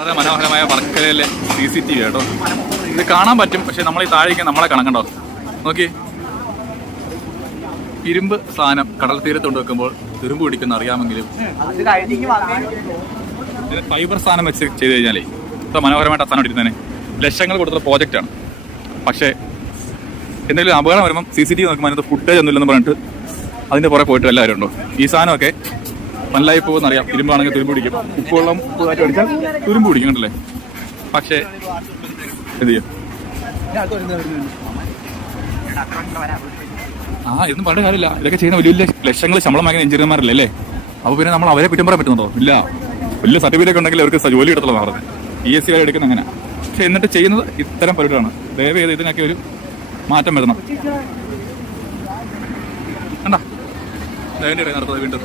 വളരെ മനോഹരമായ വർക്കലയിലെ CCTV കേട്ടോ. ഇത് കാണാൻ പറ്റും, പക്ഷെ നമ്മൾ ഈ താഴേക്ക് നമ്മളെ കണക്കണ്ടോ. നോക്കി, ഇരുമ്പ് സാധനം കടൽ തീരത്തോണ്ട് വെക്കുമ്പോൾ തുരുമ്പ് പിടിക്കുന്ന അറിയാമെങ്കിലും ഫൈബർ സാധനം വെച്ച് ചെയ്ത് കഴിഞ്ഞാലേ ഇത്ര മനോഹരമായിട്ട് സാധനം ഇടുന്നതിന് ലക്ഷങ്ങൾ കൊടുത്ത പ്രോജക്റ്റാണ്. പക്ഷേ എന്തെങ്കിലും അപകടം വരുമ്പം CCTV നോക്കുമ്പോൾ അതിനകത്ത് ഫുട്ടേജ് ഒന്നുമില്ലെന്ന് പറഞ്ഞിട്ട് അതിൻ്റെ പുറകെ പോയിട്ട് എല്ലാവരും ഉണ്ടോ. ഈ സാധനമൊക്കെ നല്ലതായി പോകുമെന്നറിയാം. ഇരുമ്പാണെങ്കിൽ തുരുമ്പ് പിടിക്കും, ഉപ്പുവെള്ളം ഉപ്പുമായിട്ട് അടിച്ചാൽ തുരുമ്പ് പിടിക്കും കണ്ടല്ലേ. പക്ഷേ എന്ത് ചെയ്യും? ഇതൊന്നും പറഞ്ഞ കാര്യമില്ല. ഇതൊക്കെ ചെയ്യുന്ന വലിയ വലിയ ലക്ഷങ്ങൾ ശമ്പളം വാങ്ങുന്ന എഞ്ചിനീയർമാരല്ലേ അല്ലേ. അപ്പോൾ പിന്നെ നമ്മൾ അവരെ കുറ്റം പറയാൻ പറ്റുന്നുണ്ടോ? ഇല്ല. വലിയ സർട്ടിഫിക്കറ്റ് ഉണ്ടെങ്കിൽ അവർക്ക് ജോലി എടുത്തുള്ള പറഞ്ഞത്. ESC വരെ എടുക്കുന്ന അങ്ങനെ. പക്ഷെ എന്നിട്ട് ചെയ്യുന്നത് ഇത്തരം പരിപാടിയാണ്. ദയവ് ചെയ്ത് ഇതിനൊക്കെ ഒരു മാറ്റം വരുന്നു. കണ്ടാ നടത്തുന്നത് വീണ്ടും